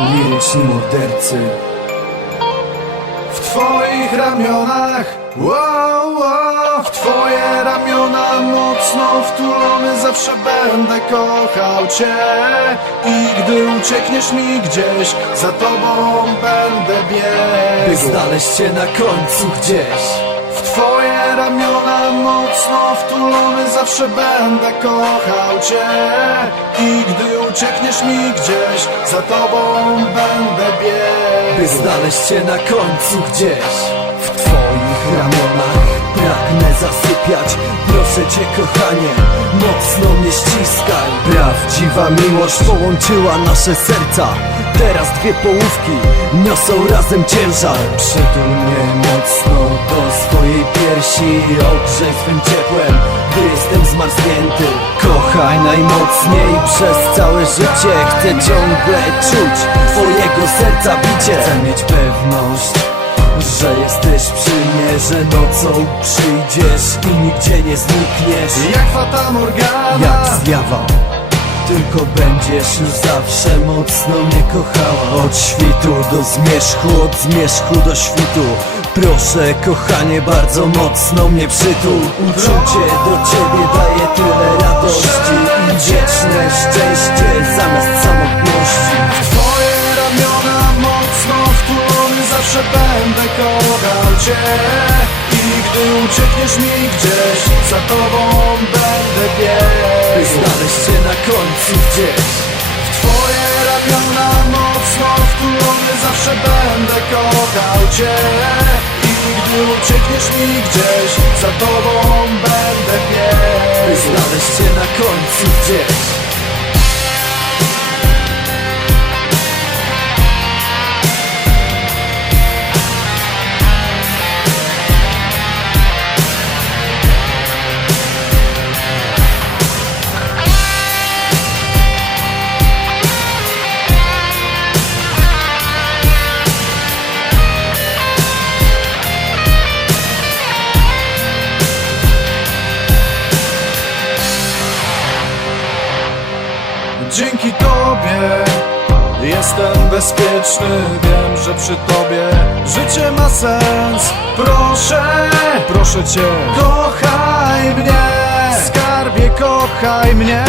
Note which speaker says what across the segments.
Speaker 1: Liryczni mordercy. W twoich ramionach wow, wow, W twoje ramiona mocno wtulony Zawsze będę kochał cię. I gdy uciekniesz mi gdzieś Za tobą będę biegł.
Speaker 2: By znaleźć cię na końcu gdzieś
Speaker 1: w twoje ramiona mocno wtulony Zawsze będę kochał cię. I gdy uciekniesz mi gdzieś Za tobą będę biegł.
Speaker 2: By znaleźć cię na końcu gdzieś W twoich ramionach pragnę zasypiać. Proszę cię kochanie, mocno mnie ściskaj. Prawdziwa miłość połączyła nasze serca. Teraz dwie połówki niosą razem ciężar. Przytul mnie mocno do swojej piersi. Ogrzej swym ciepłem, gdy jestem zmarznięty. Kochaj najmocniej przez całe życie. Chcę ciągle czuć twojego serca bicie. Chcę mieć pewność że jesteś przy że nocą przyjdziesz i nigdzie nie znikniesz.
Speaker 1: Jak Fata Morgana.
Speaker 2: Jak zjawa tylko będziesz już zawsze mocno mnie kochała. Od świtu do zmierzchu, od zmierzchu do świtu. Proszę kochanie, bardzo mocno mnie przytul. Uczucie do ciebie daje tyle radości I wieczne szczęście zamiast samotności.
Speaker 1: W twoje ramiona mocno wtulony Zawsze będę kochał cię uciekniesz mi gdzieś Za tobą będę
Speaker 2: By
Speaker 1: biegł
Speaker 2: znaleźć cię na końcu gdzieś.
Speaker 1: W twoje ramiona mocno wtulony Zawsze będę kochał cię. I gdy uciekniesz mi gdzieś Za tobą Dzięki tobie jestem bezpieczny. Wiem, że przy tobie życie ma sens. Proszę, proszę cię Kochaj mnie. Skarbie, kochaj mnie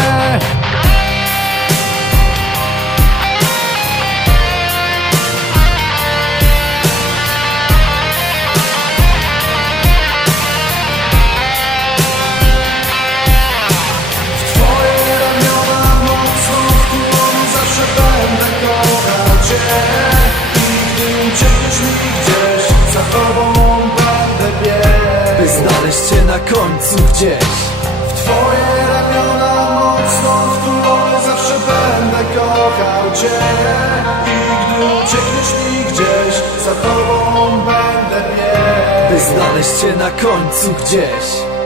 Speaker 2: końcu gdzieś.
Speaker 1: W twoje ramiona mocno wtulony Zawsze będę kochał cię. I gdy uciekniesz mi gdzieś Za tobą będę biegł
Speaker 2: By znaleźć cię na końcu gdzieś